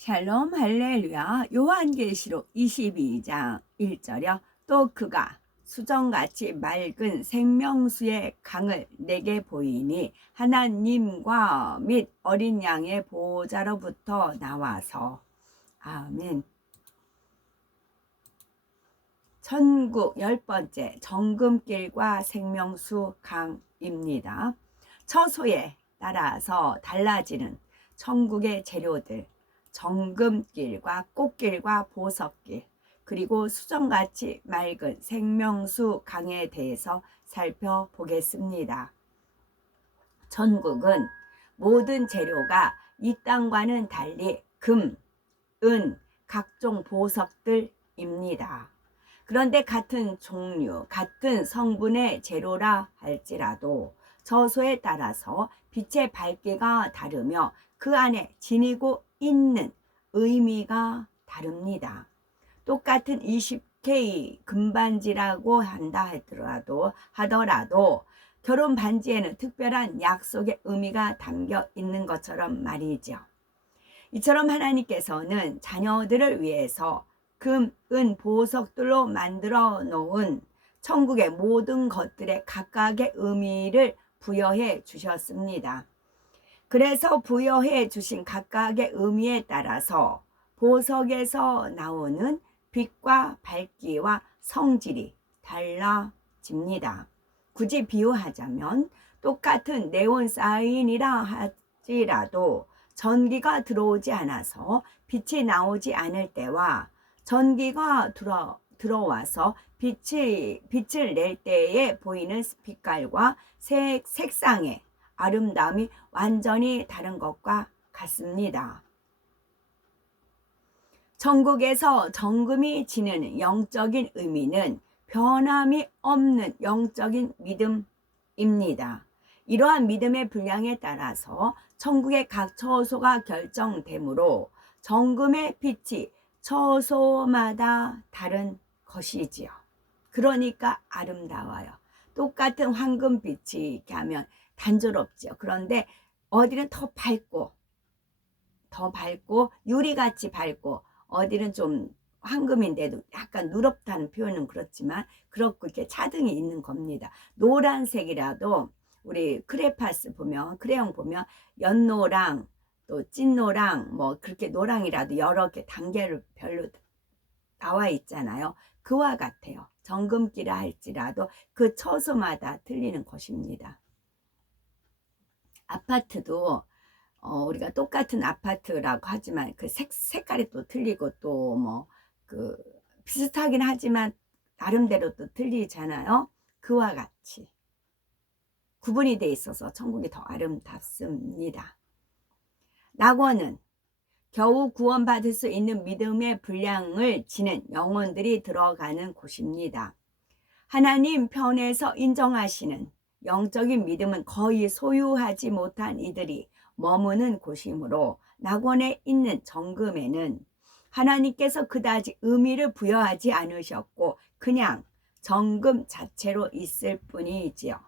샬롬 할렐루야. 요한계시록 22장 1절이요. 또 그가 수정같이 맑은 생명수의 강을 내게 보이니 하나님과 및 어린 양의 보호자로부터 나와서 아멘. 천국 10번째 정금길과 생명수 강입니다. 처소에 따라서 달라지는 천국의 재료들, 정금길과 꽃길과 보석길, 그리고 수정같이 맑은 생명수 강에 대해서 살펴보겠습니다. 천국은 모든 재료가 이 땅과는 달리 금, 은, 각종 보석들입니다. 그런데 같은 종류, 같은 성분의 재료라 할지라도 처소에 따라서 빛의 밝기가 다르며 그 안에 지니고 있는 의미가 다릅니다. 똑같은 20K 금반지라고 한다 하더라도 결혼 반지에는 특별한 약속의 의미가 담겨 있는 것처럼 말이죠. 이처럼 하나님께서는 자녀들을 위해서 금, 은, 보석들로 만들어 놓은 천국의 모든 것들에 각각의 의미를 부여해 주셨습니다. 그래서 부여해 주신 각각의 의미에 따라서 보석에서 나오는 빛과 밝기와 성질이 달라집니다. 굳이 비유하자면 똑같은 네온 사인이라 할지라도 전기가 들어오지 않아서 빛이 나오지 않을 때와 전기가 들어와서 빛을 낼 때에 보이는 빛깔과 색상의 아름다움이 완전히 다른 것과 같습니다. 천국에서 정금이 지니는 영적인 의미는 변함이 없는 영적인 믿음입니다. 이러한 믿음의 분량에 따라서 천국의 각 처소가 결정되므로 정금의 빛이 처소마다 다른 것이지요. 그러니까 아름다워요. 똑같은 황금빛이 이렇게 하면 단조롭죠. 그런데 어디는 더 밝고 유리같이 밝고 어디는 좀 황금인데도 약간 누렇다는 표현은 그렇지만 그렇고 이렇게 차등이 있는 겁니다. 노란색이라도 우리 크레파스 보면 크레용 보면 연노랑 또 찐노랑 뭐 그렇게 노랑이라도 여러 개 단계를 별로 나와 있잖아요. 그와 같아요. 정금기라 할지라도 그 처소마다 틀리는 것입니다. 아파트도 우리가 똑같은 아파트라고 하지만 그 색깔이 또 틀리고 또 뭐 그 비슷하긴 하지만 나름대로 또 틀리잖아요. 그와 같이 구분이 돼 있어서 천국이 더 아름답습니다. 낙원은 겨우 구원받을 수 있는 믿음의 분량을 지닌 영혼들이 들어가는 곳입니다. 하나님 편에서 인정하시는 영적인 믿음은 거의 소유하지 못한 이들이 머무는 곳이므로 낙원에 있는 정금에는 하나님께서 그다지 의미를 부여하지 않으셨고 그냥 정금 자체로 있을 뿐이지요.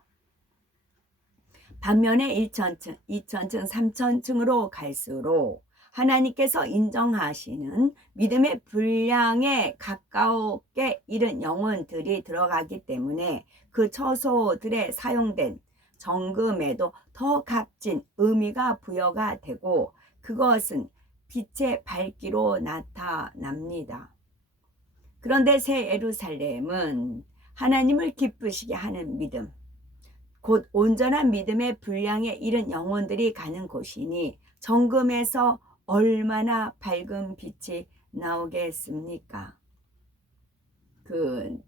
반면에 1천층, 2천층, 3천층으로 갈수록 하나님께서 인정하시는 믿음의 분량에 가까우게 이른 영혼들이 들어가기 때문에 그 처소들에 사용된 정금에도 더 값진 의미가 부여가 되고 그것은 빛의 밝기로 나타납니다. 그런데 새 예루살렘은 하나님을 기쁘시게 하는 믿음, 곧 온전한 믿음의 분량에 이른 영혼들이 가는 곳이니 정금에서 얼마나 밝은 빛이 나오겠습니까? 그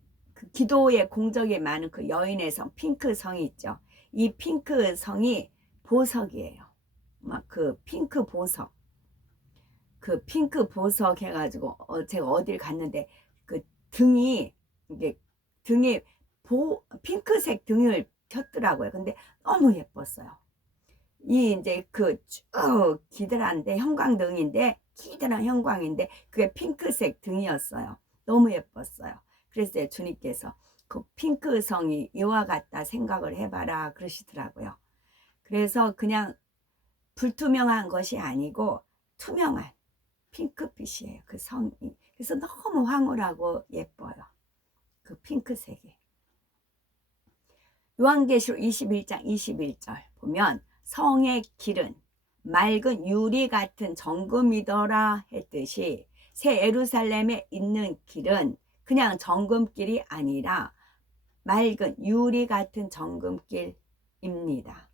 기도의 공적이 많은 그 여인의 성 핑크 성이 있죠. 이 핑크 성이 보석이에요. 막 그 핑크 보석 해가지고 제가 어딜 갔는데 그 이게 등이 핑크색 등을 켰더라고요. 근데 너무 예뻤어요. 이 이제 그 쭉 기드란데 형광등인데 기드란 형광인데 그게 핑크색 등이었어요. 너무 예뻤어요. 그래서 주님께서 그 핑크성이 이와 같다 생각을 해봐라 그러시더라고요. 그래서 그냥 불투명한 것이 아니고 투명한 핑크빛이에요. 그 성이. 그래서 너무 황홀하고 예뻐요. 그 핑크색이. 요한계시록 21장 21절 보면 성의 길은 맑은 유리 같은 정금이더라 했듯이 새 예루살렘에 있는 길은 그냥 정금길이 아니라 맑은 유리 같은 정금길입니다.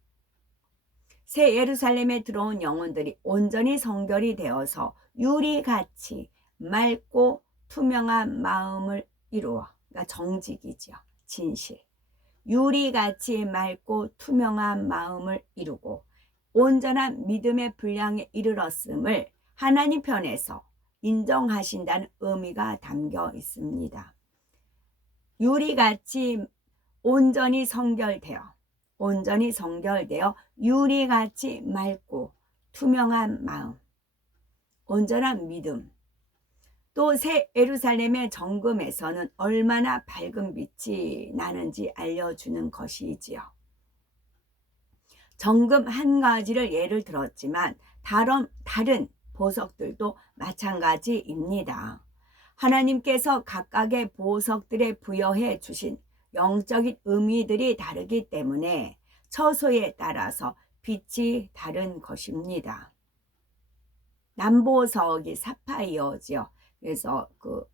새 예루살렘에 들어온 영혼들이 온전히 성결이 되어서 유리같이 맑고 투명한 마음을 이루어, 그러니까 정직이죠. 진실. 유리같이 맑고 투명한 마음을 이루고 온전한 믿음의 분량에 이르렀음을 하나님 편에서 인정하신다는 의미가 담겨 있습니다. 유리같이 온전히 성결되어 유리같이 맑고 투명한 마음, 온전한 믿음. 또 새 예루살렘의 정금에서는 얼마나 밝은 빛이 나는지 알려주는 것이지요. 정금 한 가지를 예를 들었지만 다른 보석들도 마찬가지입니다. 하나님께서 각각의 보석들에 부여해 주신 영적인 의미들이 다르기 때문에 처소에 따라서 빛이 다른 것입니다. 남보석이 사파이어지요. 그래서 그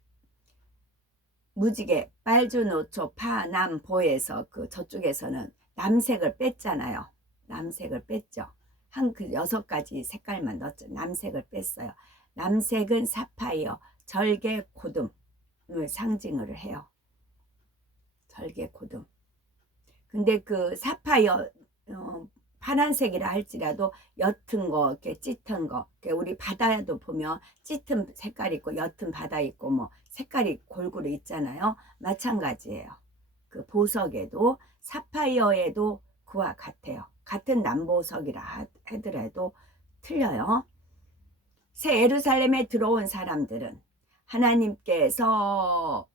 무지개 빨주노초 파남보에서 그 저쪽에서는 남색을 뺐잖아요. 남색을 뺐죠. 한 그 6가지 색깔만 넣었죠. 남색을 뺐어요. 남색은 사파이어, 절개 고등을 상징을 해요. 절개 고등. 근데 그 사파이어 파란색이라 할지라도 옅은 거, 이렇게 짙은 거, 우리 바다에도 보면 짙은 색깔 있고 옅은 바다 있고 뭐 색깔이 골고루 있잖아요. 마찬가지예요. 그 보석에도 사파이어에도 그와 같아요. 같은 남보석이라 하더라도 틀려요. 새 예루살렘에 들어온 사람들은 하나님께서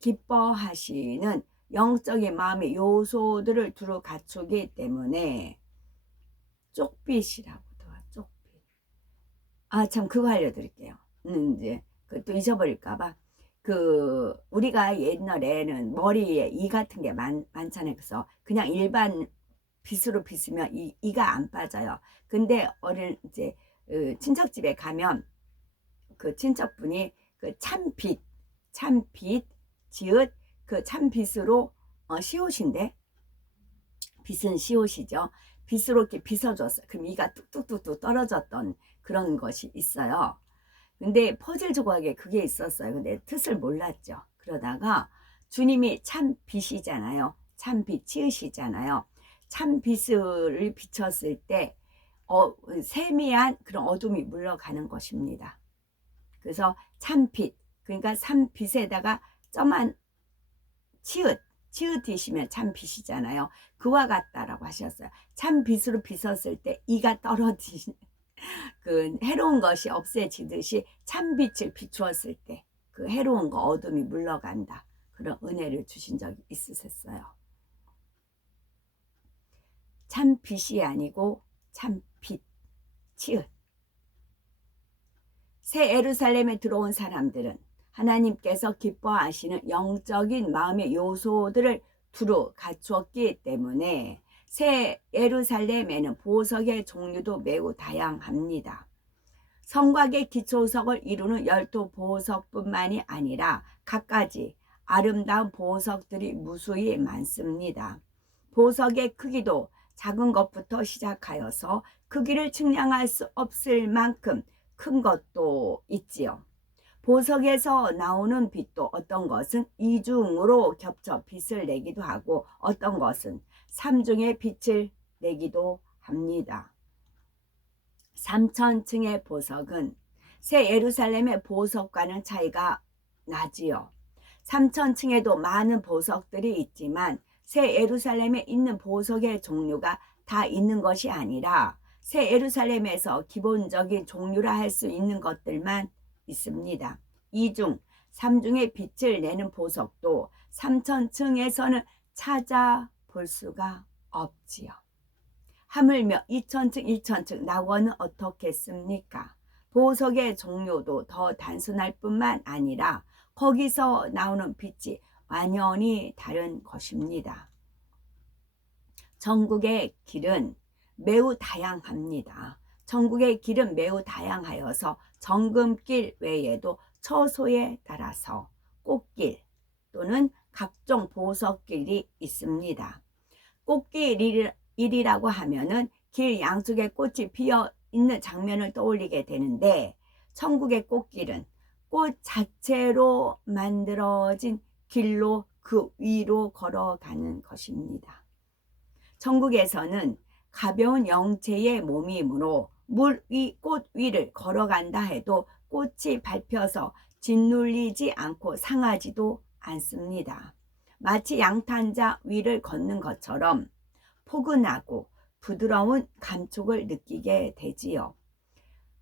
기뻐하시는 영적인 마음의 요소들을 두루 갖추기 때문에 쪽빛이라고도 해요. 쪽빛. 아, 참 그거 알려드릴게요. 이제 그또 잊어버릴까봐. 그 우리가 옛날에는 머리에 이 같은 게 많잖아요. 그래서 그냥 일반 빗으로 빗으면 이가 안 빠져요. 근데 이제 친척집에 가면 그 친척분이 그 참빗 지읒 그 참빗으로 시옷인데 빗은 시옷이죠. 빗으로 이렇게 빗어줬어요. 그럼 이가 뚝뚝뚝뚝 떨어졌던 그런 것이 있어요. 근데 퍼즐 조각에 그게 있었어요. 근데 뜻을 몰랐죠. 그러다가 주님이 참빗이잖아요. 참빗 치읓이잖아요. 참빗을 비쳤을 때 세미한 그런 어둠이 물러가는 것입니다. 그래서 참빗, 그러니까 참빗에다가 점한 치읓이시면 참빗이잖아요. 그와 같다라고 하셨어요. 참빗으로 빗었을 때 이가 떨어지는 그 해로운 것이 없애지듯이 참빛을 비추었을 때 그 해로운 거 어둠이 물러간다. 그런 은혜를 주신 적이 있으셨어요. 참빛이 아니고 참빛, 치읓. 새 예루살렘에 들어온 사람들은 하나님께서 기뻐하시는 영적인 마음의 요소들을 두루 갖추었기 때문에 새 예루살렘에는 보석의 종류도 매우 다양합니다. 성곽의 기초석을 이루는 12보석뿐만이 아니라 갖가지 아름다운 보석들이 무수히 많습니다. 보석의 크기도 작은 것부터 시작하여서 크기를 측량할 수 없을 만큼 큰 것도 있지요. 보석에서 나오는 빛도 어떤 것은 이중으로 겹쳐 빛을 내기도 하고 어떤 것은 삼중의 빛을 내기도 합니다. 3000층의 보석은 새 예루살렘의 보석과는 차이가 나지요. 3000층에도 많은 보석들이 있지만 새 예루살렘에 있는 보석의 종류가 다 있는 것이 아니라 새 예루살렘에서 기본적인 종류라 할 수 있는 것들만 있습니다. 2중, 3중의 빛을 내는 보석도 3000층에서는 찾아볼 수가 없지요. 하물며 2000층, 1000층 낙원은 어떻겠습니까? 보석의 종류도 더 단순할 뿐만 아니라 거기서 나오는 빛이 완연히 다른 것입니다. 전국의 길은 매우 다양합니다. 전국의 길은 매우 다양하여서 정금길 외에도 처소에 따라서 꽃길 또는 각종 보석길이 있습니다. 꽃길이라고 하면은 길 양쪽에 꽃이 피어 있는 장면을 떠올리게 되는데, 천국의 꽃길은 꽃 자체로 만들어진 길로 그 위로 걸어가는 것입니다. 천국에서는 가벼운 영체의 몸이므로 물 위, 꽃 위를 걸어간다 해도 꽃이 밟혀서 짓눌리지 않고 상하지도 않습니다. 마치 양탄자 위를 걷는 것처럼 포근하고 부드러운 감촉을 느끼게 되지요.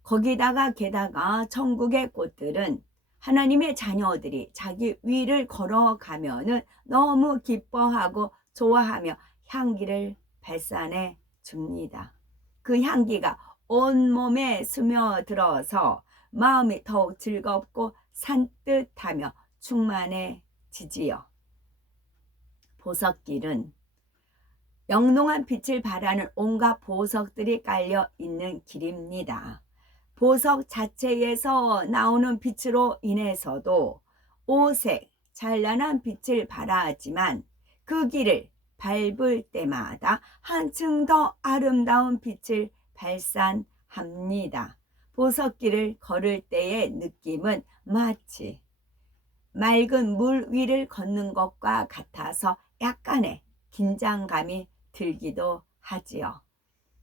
거기다가 게다가 천국의 꽃들은 하나님의 자녀들이 자기 위를 걸어가면은 너무 기뻐하고 좋아하며 향기를 발산해 줍니다. 그 향기가 온몸에 스며들어서 마음이 더욱 즐겁고 산뜻하며 충만해지지요. 보석길은 영롱한 빛을 발하는 온갖 보석들이 깔려 있는 길입니다. 보석 자체에서 나오는 빛으로 인해서도 오색, 찬란한 빛을 발하지만 그 길을 밟을 때마다 한층 더 아름다운 빛을 발산합니다. 보석길을 걸을 때의 느낌은 마치 맑은 물 위를 걷는 것과 같아서 약간의 긴장감이 들기도 하지요.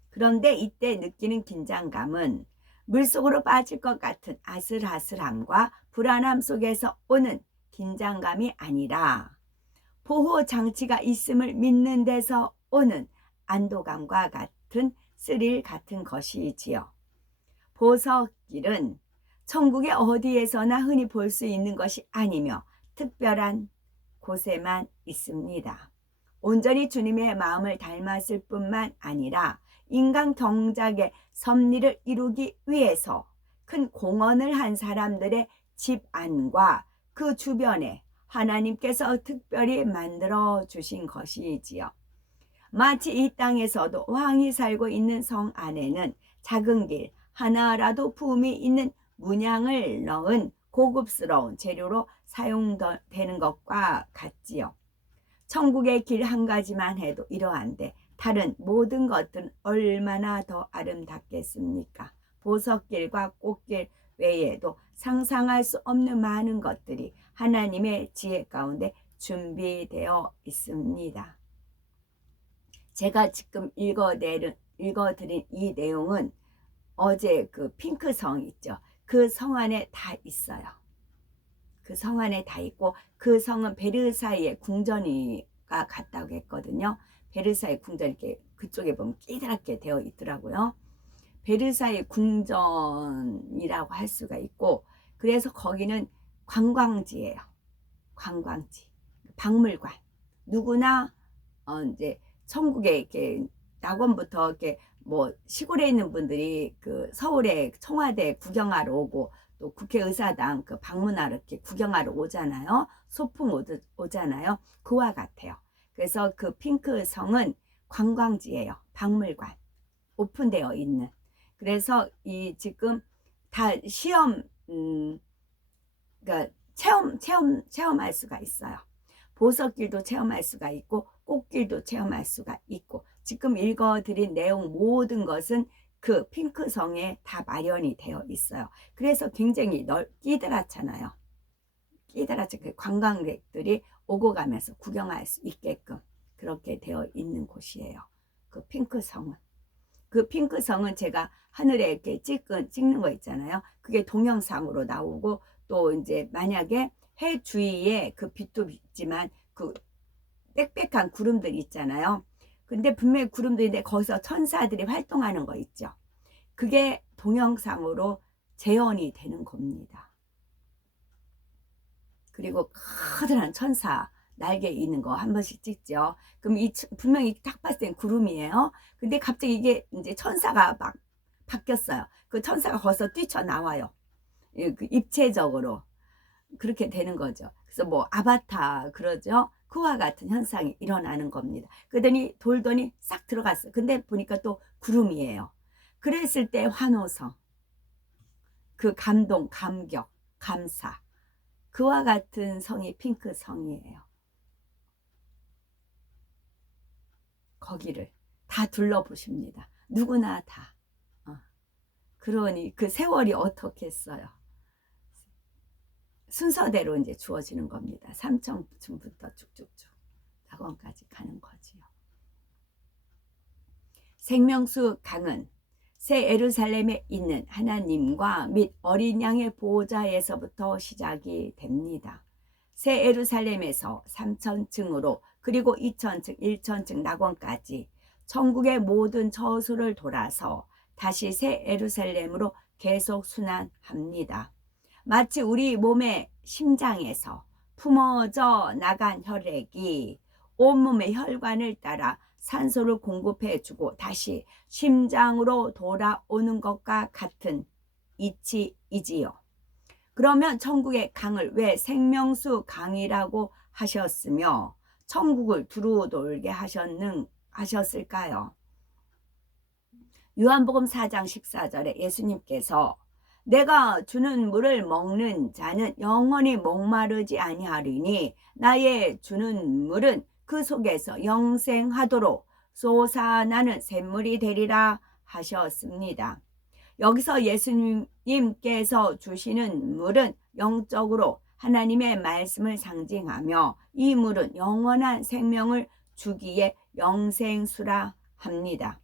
그런데 이때 느끼는 긴장감은 물속으로 빠질 것 같은 아슬아슬함과 불안함 속에서 오는 긴장감이 아니라 보호 장치가 있음을 믿는 데서 오는 안도감과 같은 스릴 같은 것이지요. 보석길은 천국의 어디에서나 흔히 볼 수 있는 것이 아니며 특별한 곳에만 있습니다. 온전히 주님의 마음을 닮았을 뿐만 아니라 인간 경작의 섭리를 이루기 위해서 큰 공헌을 한 사람들의 집 안과 그 주변에 하나님께서 특별히 만들어 주신 것이지요. 마치 이 땅에서도 왕이 살고 있는 성 안에는 작은 길 하나라도 품이 있는 문양을 넣은 고급스러운 재료로 사용되는 것과 같지요. 천국의 길 한 가지만 해도 이러한데 다른 모든 것들은 얼마나 더 아름답겠습니까? 보석길과 꽃길 외에도 상상할 수 없는 많은 것들이 하나님의 지혜 가운데 준비되어 있습니다. 제가 지금 읽어드린 이 내용은 어제 그 핑크성 있죠. 그 성 안에 다 있어요. 그 성 안에 다 있고, 그 성은 베르사유의 궁전이가 같다고 했거든요. 베르사유 궁전 이렇게 그쪽에 보면 끼다랗게 되어 있더라고요. 베르사유 궁전이라고 할 수가 있고, 그래서 거기는 관광지예요. 관광지, 박물관. 누구나 이제 천국에 이렇게 낙원부터 이렇게 뭐 시골에 있는 분들이 그 서울에 청와대 구경하러 오고 또 국회의사당 그 방문하러 이렇게 구경하러 오잖아요. 소풍 오잖아요. 그와 같아요. 그래서 그 핑크성은 관광지예요. 박물관. 오픈되어 있는. 그래서 이 지금 다 시험 그러니까 체험할 수가 있어요. 보석길도 체험할 수가 있고 꽃길도 체험할 수가 있고, 지금 읽어드린 내용 모든 것은 그 핑크성에 다 마련이 되어 있어요. 그래서 굉장히 끼다랗잖아요. 끼다랗죠. 그 관광객들이 오고 가면서 구경할 수 있게끔 그렇게 되어 있는 곳이에요. 그 핑크성은. 그 핑크성은 제가 하늘에 이렇게 찍는 거 있잖아요. 그게 동영상으로 나오고, 또 이제 만약에 해 주위에 그 빛도 있지만 그 빽빽한 구름들 있잖아요. 근데 분명히 구름들인데 거기서 천사들이 활동하는 거 있죠. 그게 동영상으로 재현이 되는 겁니다. 그리고 커다란 천사 날개 있는 거 한 번씩 찍죠. 그럼 분명히 딱 봤을 땐 구름이에요. 근데 갑자기 이게 이제 천사가 막 바뀌었어요. 그 천사가 거기서 뛰쳐나와요. 그 입체적으로 그렇게 되는 거죠. 그래서 뭐 아바타 그러죠. 그와 같은 현상이 일어나는 겁니다. 그러더니 돌더니 싹 들어갔어요. 근데 보니까 또 구름이에요. 그랬을 때 환호성, 그 감동, 감격, 감사, 그와 같은 성이 핑크 성이에요. 거기를 다 둘러보십니다. 누구나 다. 그러니 그 세월이 어떻겠어요. 순서대로 이제 주어지는 겁니다. 삼천층부터 쭉쭉쭉 낙원까지 가는 거지요. 생명수 강은 새 예루살렘에 있는 하나님과 및 어린 양의 보호자에서부터 시작이 됩니다. 새 예루살렘에서 3천층으로 그리고 2천층, 1천층 낙원까지 천국의 모든 저수를 돌아서 다시 새 예루살렘으로 계속 순환합니다. 마치 우리 몸의 심장에서 품어져 나간 혈액이 온몸의 혈관을 따라 산소를 공급해주고 다시 심장으로 돌아오는 것과 같은 이치이지요. 그러면 천국의 강을 왜 생명수 강이라고 하셨으며 천국을 두루 돌게 하셨을까요? 요한복음 4장 14절에 예수님께서 내가 주는 물을 먹는 자는 영원히 목마르지 아니하리니 나의 주는 물은 그 속에서 영생하도록 솟아나는 샘물이 되리라 하셨습니다. 여기서 예수님께서 주시는 물은 영적으로 하나님의 말씀을 상징하며 이 물은 영원한 생명을 주기에 영생수라 합니다.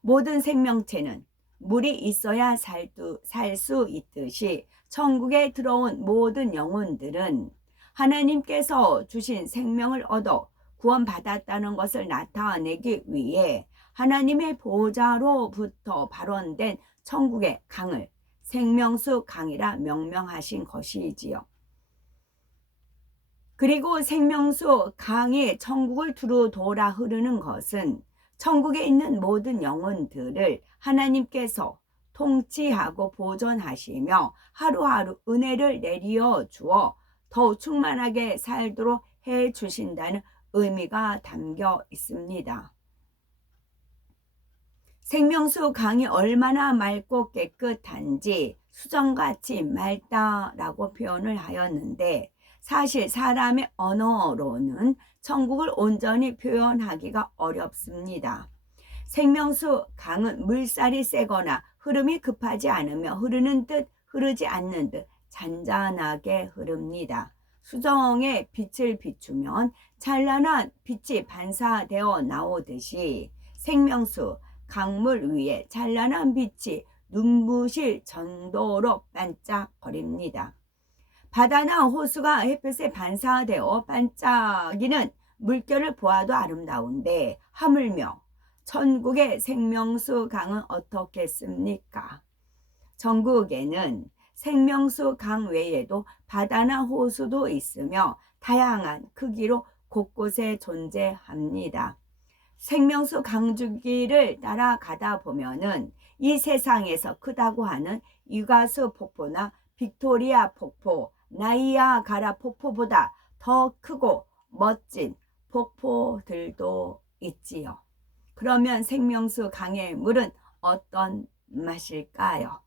모든 생명체는 물이 있어야 살 수 있듯이 천국에 들어온 모든 영혼들은 하나님께서 주신 생명을 얻어 구원받았다는 것을 나타내기 위해 하나님의 보호자로부터 발원된 천국의 강을 생명수 강이라 명명하신 것이지요. 그리고 생명수 강이 천국을 두루 돌아 흐르는 것은 천국에 있는 모든 영혼들을 하나님께서 통치하고 보존하시며 하루하루 은혜를 내리어 주어 더욱 충만하게 살도록 해 주신다는 의미가 담겨 있습니다. 생명수 강이 얼마나 맑고 깨끗한지 수정같이 맑다라고 표현을 하였는데 사실 사람의 언어로는 천국을 온전히 표현하기가 어렵습니다. 생명수 강은 물살이 세거나 흐름이 급하지 않으며 흐르는 듯 흐르지 않는 듯 잔잔하게 흐릅니다. 수정에 빛을 비추면 찬란한 빛이 반사되어 나오듯이 생명수 강물 위에 찬란한 빛이 눈부실 정도로 반짝거립니다. 바다나 호수가 햇볕에 반사되어 반짝이는 물결을 보아도 아름다운데 하물며 천국의 생명수 강은 어떻겠습니까? 천국에는 생명수 강 외에도 바다나 호수도 있으며 다양한 크기로 곳곳에 존재합니다. 생명수 강줄기를 따라가다 보면은 이 세상에서 크다고 하는 이과수 폭포나 빅토리아 폭포, 나이아가라 폭포보다 더 크고 멋진 폭포들도 있지요. 그러면 생명수 강의 물은 어떤 맛일까요?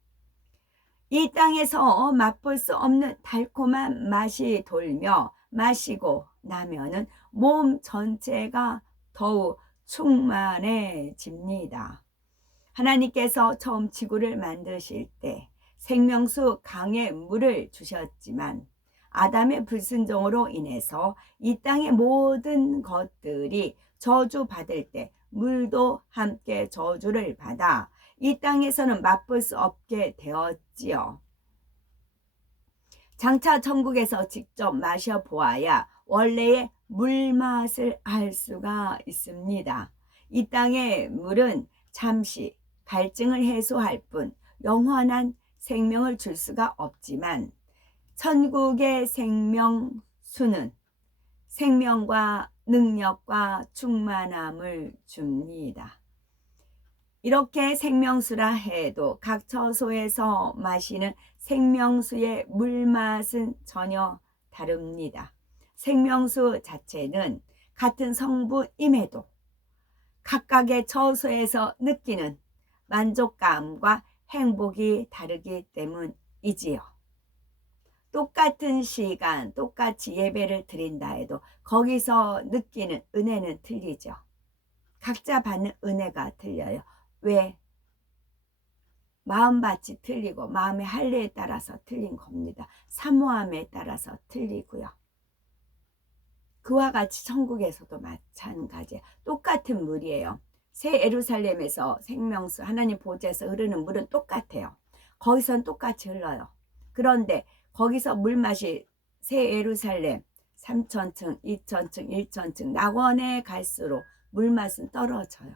이 땅에서 맛볼 수 없는 달콤한 맛이 돌며 마시고 나면은 몸 전체가 더욱 충만해집니다. 하나님께서 처음 지구를 만드실 때 생명수 강의 물을 주셨지만 아담의 불순종으로 인해서 이 땅의 모든 것들이 저주받을 때 물도 함께 저주를 받아 이 땅에서는 맛볼 수 없게 되었지요. 장차 천국에서 직접 마셔보아야 원래의 물맛을 알 수가 있습니다. 이 땅의 물은 잠시 갈증을 해소할 뿐 영원한 생명을 줄 수가 없지만 천국의 생명수는 생명과 능력과 충만함을 줍니다. 이렇게 생명수라 해도 각 처소에서 마시는 생명수의 물맛은 전혀 다릅니다. 생명수 자체는 같은 성분임에도 각각의 처소에서 느끼는 만족감과 행복이 다르기 때문이지요. 똑같은 시간, 똑같이 예배를 드린다 해도 거기서 느끼는 은혜는 틀리죠. 각자 받는 은혜가 틀려요. 왜? 마음밭이 틀리고 마음의 할례에 따라서 틀린 겁니다. 사모함에 따라서 틀리고요. 그와 같이 천국에서도 마찬가지예요. 똑같은 물이에요. 새 예루살렘에서 생명수 하나님 보좌에서 흐르는 물은 똑같아요. 거기선 똑같이 흘러요. 그런데 거기서 물맛이 새 예루살렘 3,000층, 2,000층, 1,000층 낙원에 갈수록 물맛은 떨어져요.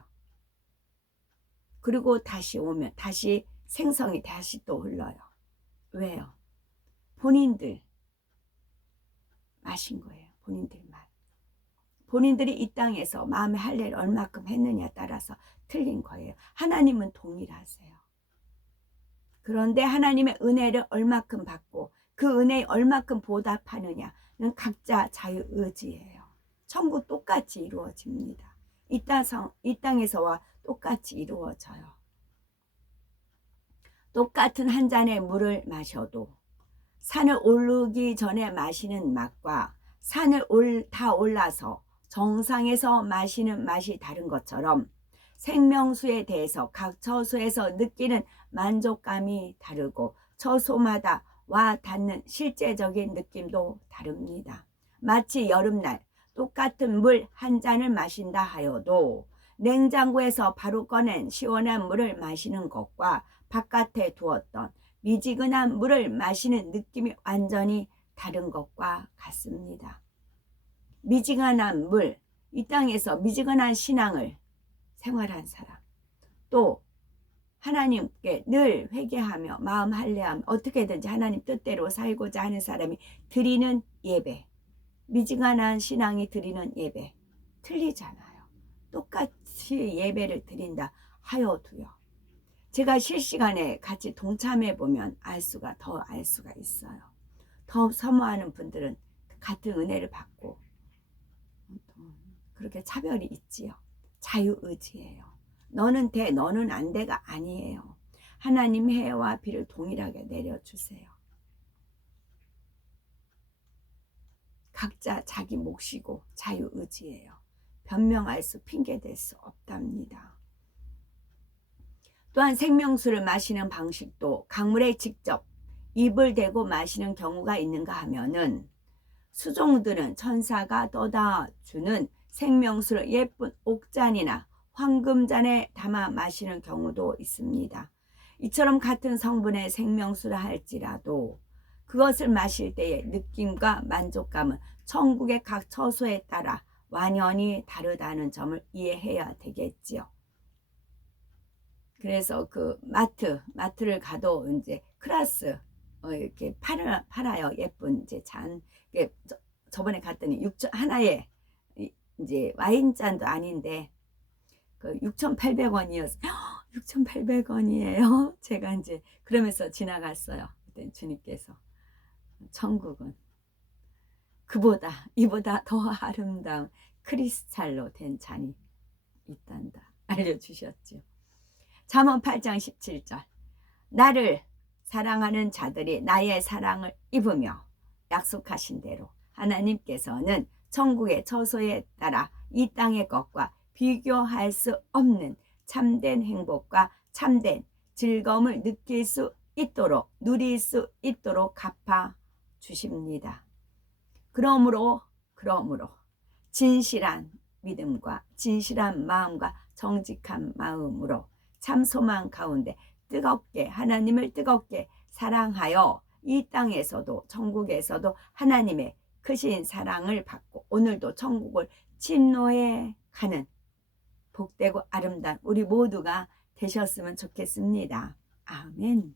그리고 다시 오면 다시 생성이 다시 또 흘러요. 왜요? 본인들 마신 거예요. 본인들만. 본인들이 이 땅에서 마음의 할례를 얼마큼 했느냐에 따라서 틀린 거예요. 하나님은 동일하세요. 그런데 하나님의 은혜를 얼마큼 받고 그 은혜에 얼마큼 보답하느냐는 각자 자유의지예요. 천국 똑같이 이루어집니다. 이 땅에서와 똑같이 이루어져요. 똑같은 한 잔의 물을 마셔도 산을 오르기 전에 마시는 맛과 산을 다 올라서 정상에서 마시는 맛이 다른 것처럼 생명수에 대해서 각 처소에서 느끼는 만족감이 다르고 처소마다 와 닿는 실제적인 느낌도 다릅니다. 마치 여름날 똑같은 물 한 잔을 마신다 하여도 냉장고에서 바로 꺼낸 시원한 물을 마시는 것과 바깥에 두었던 미지근한 물을 마시는 느낌이 완전히 다른 것과 같습니다. 미지근한 물, 이 땅에서 미지근한 신앙을 생활한 사람, 또 하나님께 늘 회개하며 마음 할례하며 어떻게든지 하나님 뜻대로 살고자 하는 사람이 드리는 예배, 미지근한 신앙이 드리는 예배 틀리잖아요. 똑같이 예배를 드린다 하여도요. 제가 실시간에 같이 동참해 보면 더 알 수가 있어요. 더 사모하는 분들은 같은 은혜를 받고 그렇게 차별이 있지요. 자유의지예요. 너는 돼, 너는 안 돼가 아니에요. 하나님 해와 비를 동일하게 내려주세요. 각자 자기 몫이고 자유의지예요. 변명할 수, 핑계댈 수 없답니다. 또한 생명수를 마시는 방식도 강물에 직접 입을 대고 마시는 경우가 있는가 하면은 수종들은 천사가 떠다 주는 생명수를 예쁜 옥잔이나 황금잔에 담아 마시는 경우도 있습니다. 이처럼 같은 성분의 생명수라 할지라도 그것을 마실 때의 느낌과 만족감은 천국의 각 처소에 따라 완연히 다르다는 점을 이해해야 되겠지요. 그래서 그 마트를 가도 이제 크라스 이렇게 팔아요. 예쁜 이제 잔. 저번에 갔더니 6천 하나에 이제 와인잔도 아닌데 그 6,800원이었어요. 6,800원이에요. 제가 이제 그러면서 지나갔어요. 그때 주님께서 천국은 이보다 더 아름다운 크리스탈로 된 잔이 있단다 알려주셨죠. 잠언 8장 17절 나를 사랑하는 자들이 나의 사랑을 입으며 약속하신 대로 하나님께서는 천국의 처소에 따라 이 땅의 것과 비교할 수 없는 참된 행복과 참된 즐거움을 느낄 수 있도록 누릴 수 있도록 갚아 주십니다. 그러므로 진실한 믿음과 진실한 마음과 정직한 마음으로 참 소망 가운데 하나님을 뜨겁게 사랑하여 이 땅에서도 천국에서도 하나님의 크신 사랑을 받고 오늘도 천국을 침노해 가는 복되고 아름다운 우리 모두가 되셨으면 좋겠습니다. 아멘.